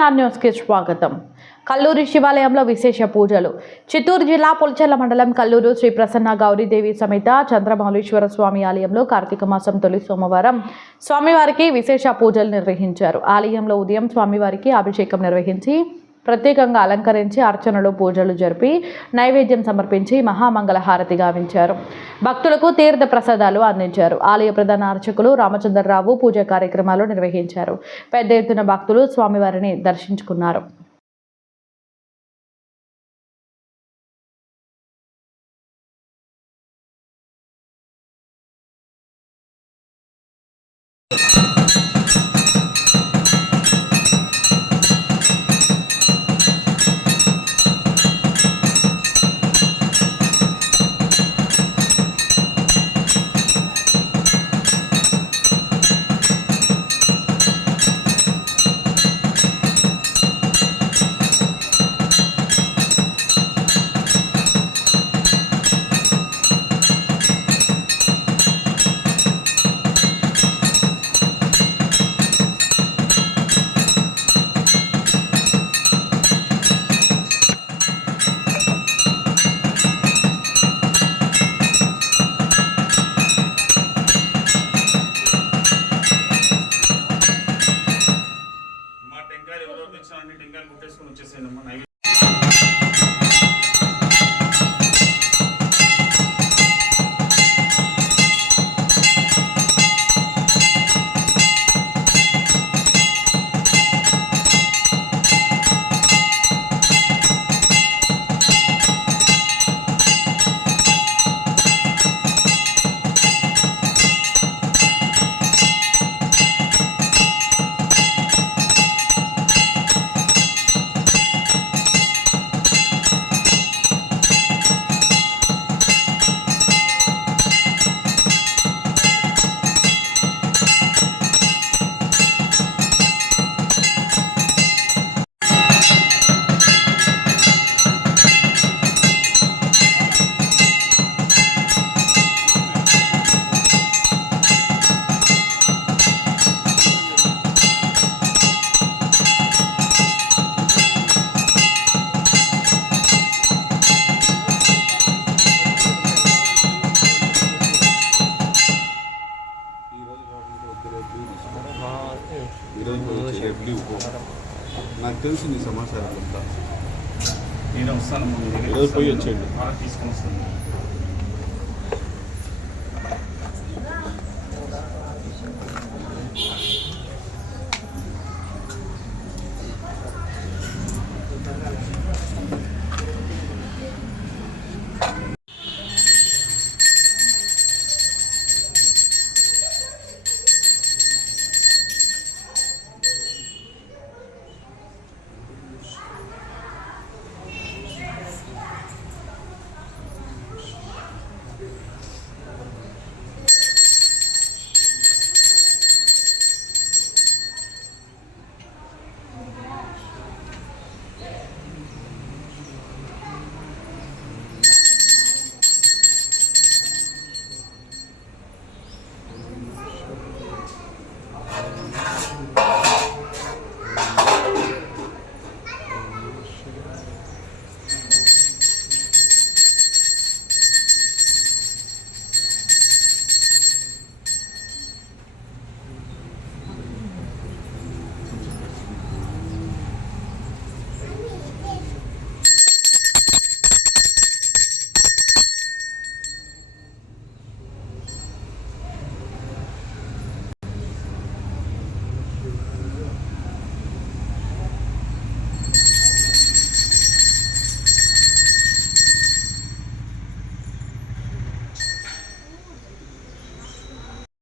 VNR న్యూస్కి స్వాగతం. కల్లూరు శివాలయంలో విశేష పూజలు. చిత్తూరు జిల్లా పుల్చెర్ల మండలం కల్లూరు శ్రీ ప్రసన్న గౌరీదేవి సమేత చంద్రమౌళీశ్వర స్వామి ఆలయంలో కార్తీక మాసం తొలి సోమవారం స్వామివారికి విశేష పూజలు నిర్వహించారు. ఆలయంలో ఉదయం స్వామివారికి అభిషేకం నిర్వహించి ప్రత్యేకంగా అలంకరించి అర్చనలు పూజలు జరిపి నైవేద్యం సమర్పించి మహామంగళ హారతి గావించారు. భక్తులకు తీర్థ ప్రసాదాలు అందించారు. ఆలయ ప్రధాన అర్చకులు రామచంద్రరావు పూజా కార్యక్రమాలు నిర్వహించారు. పెద్ద ఎత్తున భక్తులు స్వామివారిని దర్శించుకున్నారు. you ముట్టేసుకొని వచ్చేసాను అమ్మా లీవ్ నాకు తెలుసు నీ సమాచారం అంతా. నేను వస్తాను. ఈరోజు పోయి వచ్చేయండి. తీసుకొని వస్తాను.